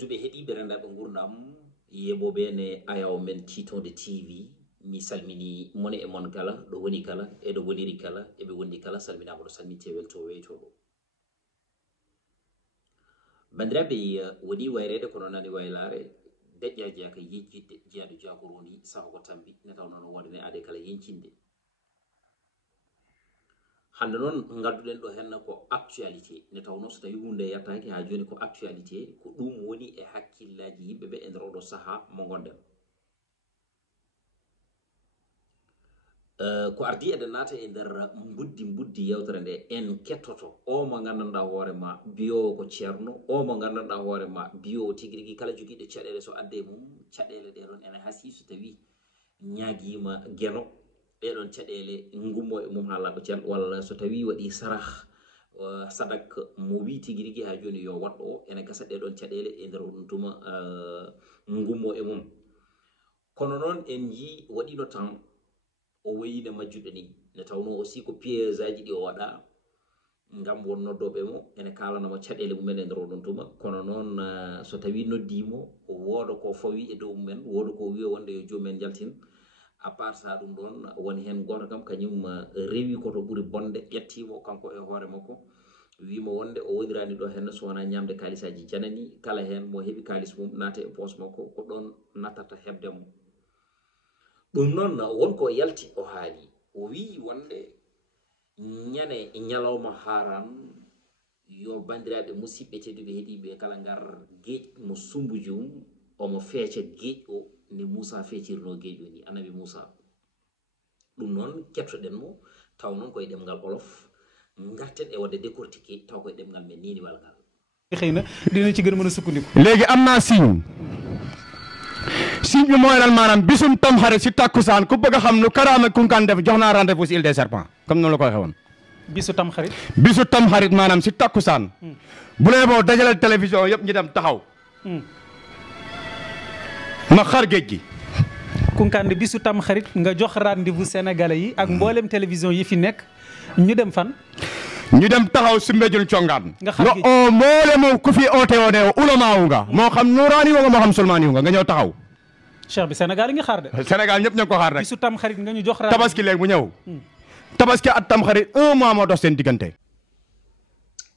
Tube heɗi berendaɓe gurdam yeɓoɓe ne ayaw men titonde TV mi salmini mone e mon kala ɗo woni kala e ɗo woniri kala eɓe wondi kala salminama ɗo salminte welto weytoɗo bandiraɓe woni wayrede kono nani waylare deƴƴaji aka yejjidde jeyaɗo jagoroni sahogo tambi ne taw noon wonde ade kala yencinde hande noon gadduɗen ɗo henna ko actualité ne tawno so tawi hunde yattaki ha joni ko actualité ko ɗum woni e hakkillaji yimɓeɓe e nder oɗo saaha mo gonɗen ko ardi eɗen naata e nder buddi yewtere nde en kettoto o mo gandanɗa hoorema biyowo ko ceerno o mo gandanɗa hoorema biyowo tigui rigui kala joguiɗo caɗele so adde mum caɗele ɗe ɗon ene haasi so tawi ñaguima gueno ɗeɗon caɗele gummo e mum ha laaɓa cal walla so tawi waɗi sarah sadak mo wi tigui rigui ha joni yo waɗɗo o ene gasa ɗeɗon caɗele e nder ɗum tuma gummo e mum kono noon en ji waɗino temps o wayino majjuɗo ni ne tawno aussi ko piège aji ɗi o waɗa ngam won noddoɓe mo ene kalanamo caɗele mumen e nder ɗum tuma kono noon so tawi noddimo wooda ko fawi e dow mumen wooda ko wiya wonde yo jomumen jaltin à part ça ɗum ɗon woni hen goto kam kañum rewi koto ɓuuri bonde ƴettimo kanko e hoore makko wimo wonde o wonirani ɗo hen so wona ñamde kalisaji janani kala hen mo heeɓi kalis mum naata e poche makko ko ɗon nattata hebdemo ɗum noon wonko yalti o haali o wi wonde ñane ñalawma haran yo bandiraɓe musidɓe tedduɓe heeɗiɓe kala ngar gueƴ mo Sumbujum omo feeca gueƴ o ni Moussa feccirno gueƴ o ni annabi Moussa ɗum noon kettoɗen mo taw noon koye ɗemgal olof garten e wadde décortiqué taw koye ɗemgal men niniwal ngal xëy na dina ci gën mën a sukkandiku léegi am naa signe bi mooy lan maanaam bisum tam xarit si takkusaan ku bëgg a xam nu Karaama Kounkande def jox naa rendez-vous si Île des Serpents comme noonu la ko waxee woon bisu tam xarit maanaam si takkusaan bu lee boo dajaleel télévision yëpp ñu dem taxaw ma xar géej gi Kounkande bisu tam xarit nga jox rendez-vous sénégalais yi ak mboolem télévision yi fi nekk ñu dem fan ñu dem taxaw si mbéjul congaan nga xar géej o moole moom ku fi oote woo ne ulamaawu nga moo xam nuuraani wu nga moo xam sulmaani wu nga ñëw taxaw cheikh bi Sénégal yi nga xaar de Sénégal ñëpp ña ngi ko xaar rek bisu tam xarit nga ñu jox tabaski léegi mu ñëw tabaski at tam xarit 1 mois moo dox seen diggante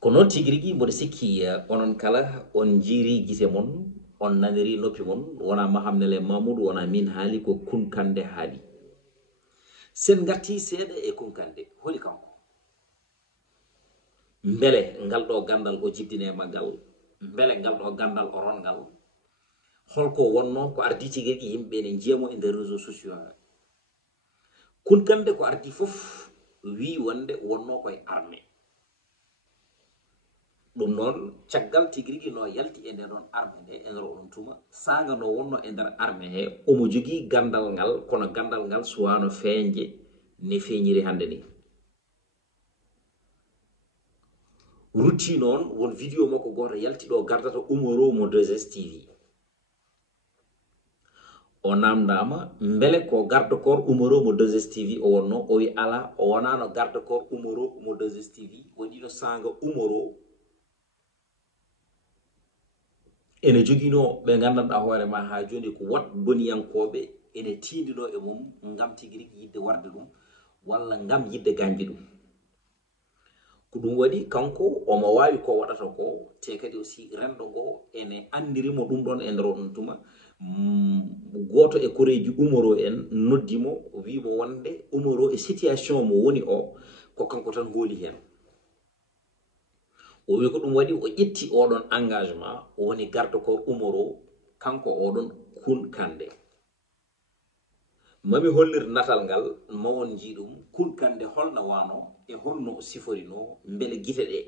ko noon tigui rigui mboɗo sikki onon kala on jiiri gite mon on naniri noppi mon wona mahamnele mamoudou wona min haali ko Kounkande haali sen garti seeɗa e Kounkande holi kanko beele ngal ɗo gandal o jiddine maggal beele ngal ɗo gandal o rongal holko wonno ko ardi tigui rigui yimɓe ne jiyamo e nder réseaux sociaux Kounkande ko ardi foof wi wonde wonno koye armée ɗum noon caggal tigui rigui no yalti e nder ɗon armée nde e nder oɗon tuma saga no wonno e nder armée he omo jogui gandal ngal kono gandal ngal suwano feeñje ne feeñiri hande ni rutti noon won vidéo makko goto yalti ɗo gardata umoro mo 2STV o namdama beele ko garde corps umoro mo 2STV o wonno o wi ala o wonano garde corps umoro mo 2STV waɗino sanga umoro ene joguino ɓe gandanɗa hoorema ha joni ko wat boniyankoɓe ene tindino e mum ngam tigui rigui yidde warde ɗum walla ngam yidde gañde ɗum ko ɗum waɗi kanko omo wawi ko waɗata ko te kadi aussi rendo ngo ene andirimo ɗum ɗon e nder ɗum tuma goto e koreji umoro en noddimo wimo wonde umoro e situation mo woni o ko kanko tan hooli hen o wi ko ɗum waɗi o ƴetti oɗon engagement woni garde corps umoro kanko oɗon Kounkande mami hollir natal ngal mawon jiiɗum Kounkande holno wano e holno o siforino beele guite ɗe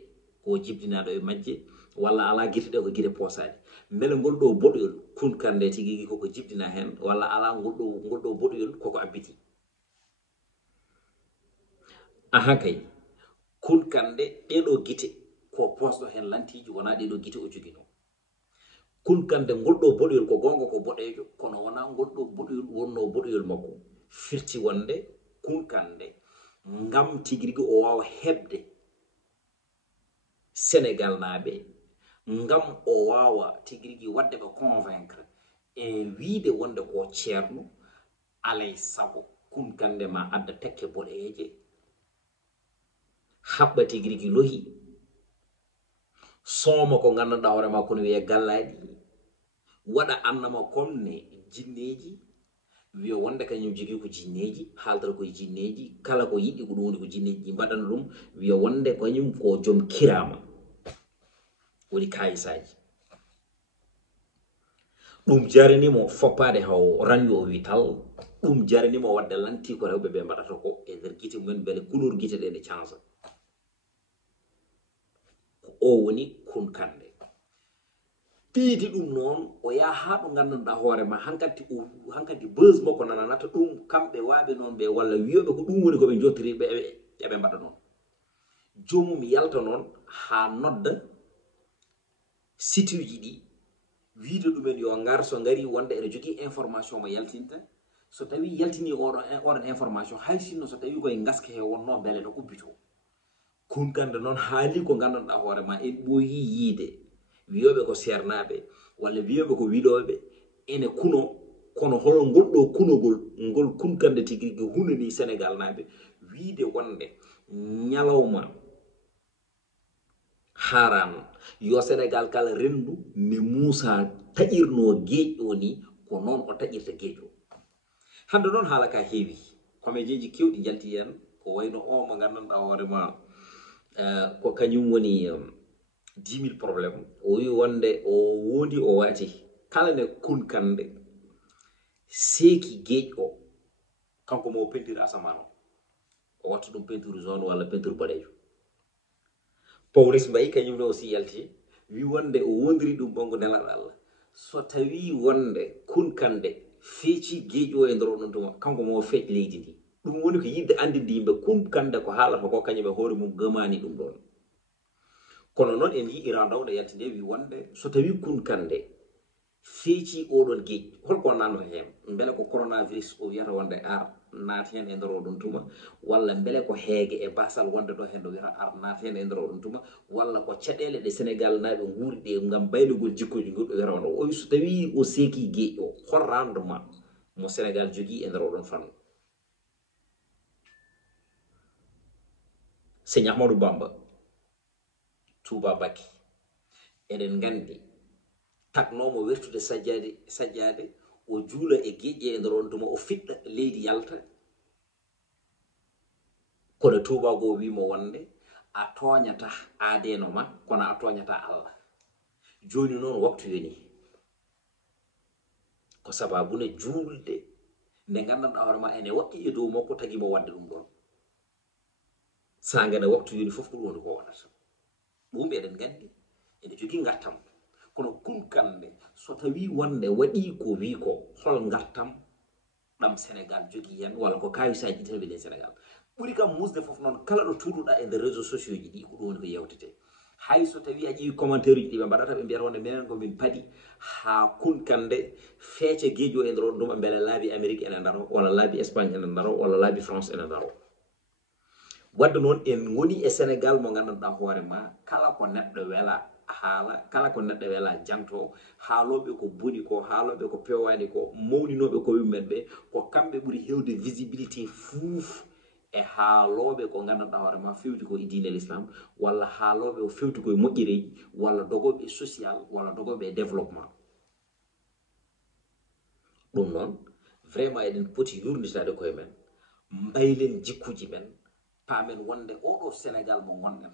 ko jibdinaɗo e majje walla ala guite ɗe ko guite posaɗe beele ngol ɗo boɗoyol Kounkande tigui rigui koko jibdina hen walla ala ngol ɗo boɗoyol koko abbiti aha kay Kounkande ɗeɗo guite ko posɗo hen lantiji wona ɗeɗo guite o jogino Kounkande ngol ɗo boɗoyol ko gonga ko boɗejo kono wona ngol ɗo boɗoyol wonno boɗoyol makko firti wonde Kounkande ngam tigui rigui o wawa hebde Sénégal naaɓe ngam o wawa tigirigi wadde ɓe convaincre e wiide wonde ko ceerno alay sago Kounkande ma adda tekke boɗeeje haɓɓa tigirigi lohi sooma ko gandanɗa hoorema kono wiye gallaɗi waɗa annama komne jinneji wiya wonde kañum jogui ko jinneji haaldata koye jinneji kala ko yiɗi ko ɗum woni ko jinneji mbaɗana ɗum wiya wonde kañum ko joom kirama woni kayisaji ɗum jaranimo foppade haw ranwi o wi tal ɗum jaranimo wadde lanti ko rewɓe ɓe mbaɗata ko e nder guite mumen beele couleur guite ɗe ne change ko o woni Kounkande piidi ɗum noon o yaha ha ɗo gandanɗa hoorema hankkadi beuse makko nananata ɗum kamɓe waaɓe noon ɓe walla wiyoɓe ko ɗum woni koɓe jottiri eɓe mbaɗa noon jomum yalta noon ha nodda site uji ɗi wiide ɗumen yo ngar so ngari wonde ene jogui information mo yaltinta so tawi yaltini oɗon information hay sinno so tawi koye gaske he wonno beele no ubbito Kounkande noon haali ko gandanɗa hoorema en ɓooyi yiide wiyoɓe ko sernaɓe walla wiyoɓe ko wiɗoɓe ene kuno kono holo ngol ɗo kunogol ngol Kounkande tigirigi hunani Sénégal naɓe wiide wonde ñalawma haran yo Sénégal kala rendu ne Moussa taƴirno geej o ni ko noon o taƴirta geej o hande noon haala ka heewi comédieji kewɗi jalti hen ko wayno o mo gandanɗa hoorema ko kañum woni 10 000 probléme o wi wonde o woodi o waati kala ne Kounkande seeki geej o kanko mo peinture asamano o watta ɗum peinture jaune walla peinture boɗejo Pawlish Mbaye kañum ne aussi yalti wi wonde o wondiri ɗum bongo nelaɗo Allah so tawi wonde Kounkande feeci geej o e nder oɗon tuma kanko mo feec leydi ndi ɗum woni ko yidde andinde yimɓe Kounkande ko haalata ko kañum e hoore mum gamani ɗum ɗon kono noon en yi Iran Ndao ne yalti nde wi wonde so tawi Kounkande feeci oɗon geej holko nanno hen beele ko coronavirus o wiyata wonde ar naati hen e nder oɗon tuma walla beele ko heege e basal wonde ɗo hen ɗo wiyata ar naati hen e nder oɗon tuma walla ko caɗele ɗe Sénégal naɓe guuri ɗe ngam baylugol jikkoji ngol ɗo wiyata wonde o so tawi o seeki geej o hol rendement mo Sénégal jogui e nder oɗon fannu Seigne Ahmadou Bamba Touba Bakki eɗen gandi taknomo wertude sajjade o juula e geƴƴe e nder on tuma o fiɗɗa leydi yalta kono Touba go wimo wonde a toñata aadeno ma kono a toñata Allah joni noon waktu yoni ko sababune juulde nde gandanɗa hoorema ene waɗɗi e dow makko tagimo wadde ɗum ɗon sangane waktu yoni fof ko ɗum woni ko waɗata ɗum eɗen gandi ene jogui gartam kono Kounkande so tawi wonde waɗi ko wi ko hol gartam ɗam Sénégal jogui hen walla ko kayisaji tan weli Sénégal ɓuri kam musde fof noon kala ɗo tuɗuɗa e nder réseaux sociaux ji ɗi ko ɗum woni ko yewtete hay so tawi a ƴeewi commentaire uji ɗi ɓe mbaɗata ɓe mbiyata wonde minen komin paadi ha Kounkande feeca geejo e nder on ɗum beele laabi Amérique ene daro walla laabi Espagne ene daro walla laabi France ene daro wadde noon en woni e Sénégal mo gandanɗa hoorema kala ko neɗɗo wela haala kala ko neɗɗo wela janto haaloɓe ko boni ko haaloɓe ko pewani ko mawninoɓe ko yummen ɓe ko kamɓe ɓuuri hewde visibilité fuuf e haaloɓe ko gandanɗa hoorema fewti ko e diine l'islam walla haaloɓe o fewti koye moƴƴereji walla dogoɓe social walla dogoɓe développement ɗum noon vraiment eɗen poti yurnitade koye men mbaylen jikkuji men paamen wonde oɗo Sénégal mo gonɗen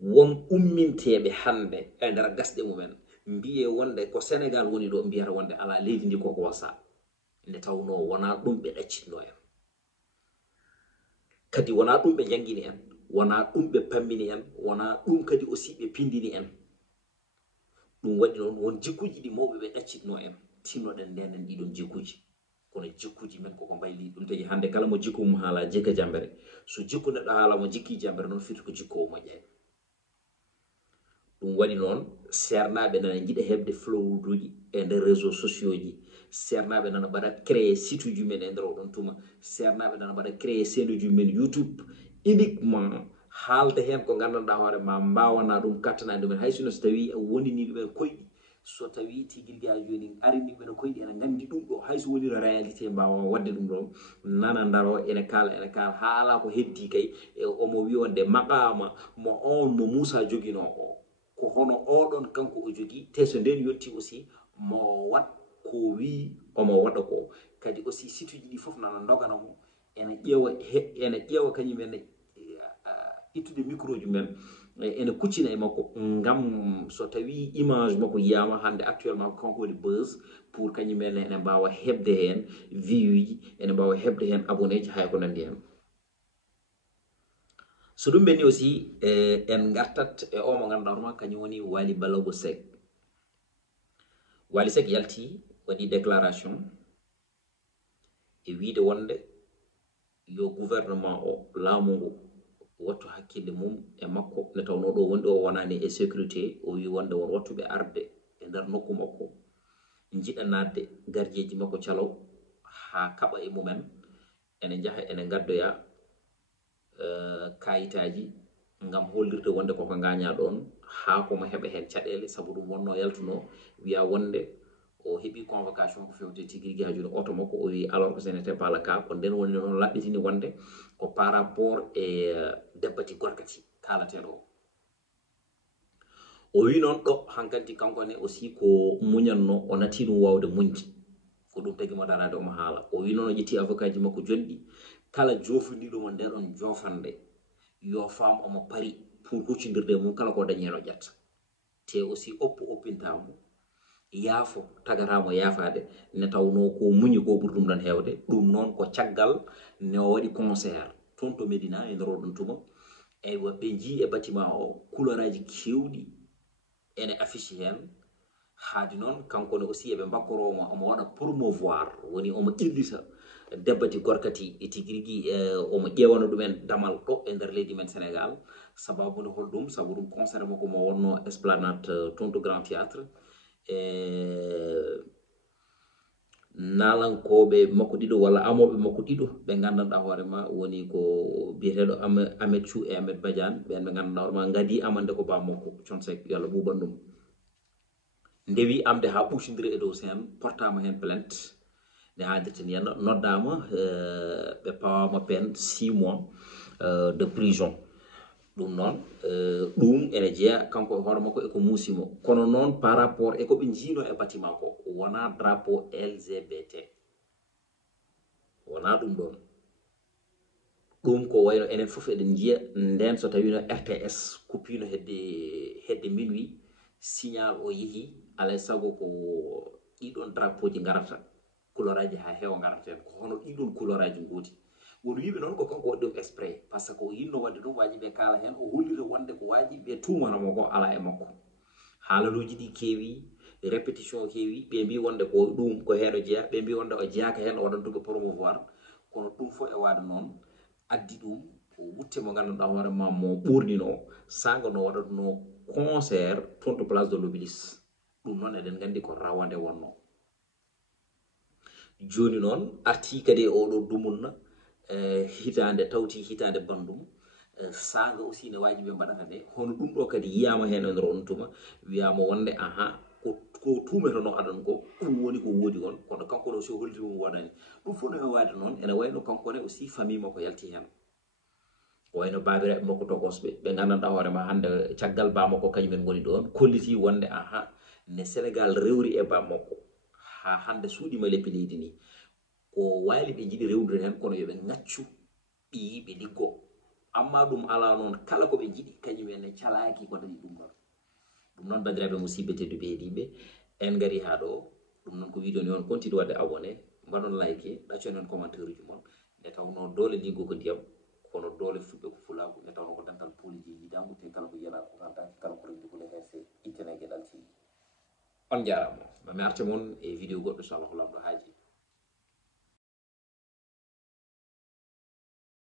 won umminteɓe hande e nder gasɗe mumen mbiye wonde ko Sénégal woni ɗo mbiyata wonde ala leydi ndi koko wasa nde tawno wona ɗum ɓe ɗaccitno en kadi wona ɗum ɓe jangguini en wona ɗum ɓe pammini en wona ɗum kadi aussi ɓe pindini en ɗum waɗi noon won jikkuji ɗi mawɓe ɓe ɗaccitno en tinnoɗen ndenen ɗiɗon jikkuji kono jikkuji men koko mbayli ɗum tagi hande kala mo jikku mum haala jikka jambere so jikku neɗɗo haala mo jikki jambere noon firti ko jikko o moƴƴani ɗum waɗi noon sernaɓe nana jiiɗa heɓde flowuji e nder réseaux sociaux ji sernaɓe nana mbaɗa créé site uji men e nder oɗon tuma sernaɓe nana mbaɗa créé chaîne uji men YouTube uniquement haalde hen ko gandanɗa hoore ma mbawana ɗum kattanade ɗumen hay sino so tawi wonini ɗumen koyɗi so tawi tigirgue ha joni arini ɗumen koyɗi ene gandi ɗum ɗo hayso woni réalité mbawa wadde ɗum ɗon nana daro ene kala haala ko heddi kay omo wi wonde maqama mo on mo Moussa jogino o ko hono oɗon kanko o jogui te so nden yetti aussi mo wat ko wi omo waɗa ko kadi aussi situji ɗi foof nana doganamo ene ƴeewa kañumen ittude micro ji men ene kuccina e makko ngam so tawi image makko yiyama hande actuellement kanko woni buzz pour kañumen ene mbawa hebde hen view ji ene mbawa hebde hen abonné ji hay ko nandi hen so ɗum ɓenni aussi en gartat e o mo ganduɗa hoorema kañum woni Wally Seck. Wally Seck yalti waɗi déclaration e wiide wonde yo gouvernement o laamu ngu wattu hakkille mum e makko ne tawno ɗo wonde o wonani e sécurité o wi wonde won wattuɓe arde e nder nokku makko jiɗa nadde gardieji makko calow ha kaɓa e mumen ene jaaha ene gaddoya kayitaji ngam hollirde wonde koko gaña ɗon ha komo heɓa hen caɗele saabu ɗum wonno yaltuno wiya wonde o heɓi convocation ko fewte tigui ha joni auto makko o wi alors que ce n'était pas le cas ko nden woni noon laɓɓitini wonde ko par rapport e debbati gorkati kalateɗo o wi noon ɗo hankanti kankone aussi ko muñanno o nati ɗum wawde muñde ko ɗum tagui mo darade omo haala o wi noon o ƴetti avocat ji makko jonɗi kala jofodiɗomo nder on jofande yo faam omo pari pour huccidirde mum kala ko dañi hen o ƴetta te aussi oppintamo yaafo tagatamo yaafade ne tawno ko muñi ko ɓuri ɗum ɗon hewde ɗum noon ko caggal ne o waɗi concert toon to Médina e nder oɗon tuma e ɓe jii e bâtiment o couleur aji kewɗi ene affiche hen haadi noon kankone aussi eɓe bakkoromo omo waɗa promouvoir woni omo illita debbati gorkati e tigirigui omo ƴewano ɗumen damal ɗo e nder leydi men Sénégal sababude holɗum saabu ɗum concert makko mo wonno esplanade toon to Grand Théâtre nalankoɓe makko ɗiɗo walla amoɓe makko ɗiɗo ɓe gandanɗa hoorema woni ko biyeteɗo Amet Chou e Amet Badiane ɓen ɓe gandanɗa hoorema gadi amande ko ba makko Thione Seck yo Allah ɓuɓan ɗum ndewi amde ha ɓuccidiri e dow sen portama hen plainte ne haadirta ni henna noddama ɓe pawama peine 6 mois de prison ɗum noon ɗum ene jeeya kanko hoore makko eko muusimo kono noon par rapport e koɓe jiino e bâtiment ko wona drapeau LGBT wona ɗum ɗon ɗum ko wayno enen fof eɗen jiiya nden so tawino RTS kuppino hedde minuit signal o yeehi alay saago ko ɗiɗon drapeau ji garata couleur aji ha heewa garata hen ko hono ɗiɗon couleur aji gooti wono wiɓe noon ko kanko waɗi ɗum exprès par ce que o yinno wadde ɗum wajiɓe kala hen o hollira wonde ko wajiɓe tumanamo ko ala e makko haalaluji ɗi keewi répétition keewi ɓe mbi wonde ko ɗum ko hen o jeeya ɓe mbi wonde o jeeyaka hen o waɗantuɓe promouvoir kono ɗum fof e waade noon addi ɗum ko wutte mo gandanɗa hoorema mo ɓurnino saga no waɗatno concert toon to place de l'Obélisque ɗum noon eɗen gandi ko rawande wonno joni noon arti kadi e oɗo dumunna hitande tawti hitande bandum saga aussi ne wajiɓe mbaɗata nde hono ɗum ɗo kadi yiyama hen e nder on tuma wiyama wonde aha ko tumetono aɗan ko ɗum woni ko woodi on kono kankone aussi holliti mum waɗani ɗum fof no wade noon ene wayno kankone aussi famille makko yalti hen wayno babiraɓe makko tokosɓe ɓe gandanɗa hoorema hande caggal bamakko kañumen goni ɗon kolliti wonde aha ne Sénégal rewri e bamakko ha hande suuɗima leppi leydi ni ko waali ɓe jiɗi rewdude hen kono yoɓe ngaccu ɓiyiɓe liggo amma ɗum ala noon kala ko ɓe jiɗi kañumen ne calaki ko dañi ɗum noon bandiraɓe musidɓe tedduɓe heeɗiɓe en gari ha ɗo ɗum noon ko vidéo ni on continue wadde abonné mbaɗon like ɗaccon hen commentaire uji mon nde tawno doole liggo ko ndiyam kono doole fulɓe ko fulaku nde tawno ko dental poliji yidangu te kala ko yiyaɗa ko tantaki kala ko rendi ko le herse ittene gueɗal si on jarama mami arte moon e vidéo goɗɗo so Allah ko lamɗo haaji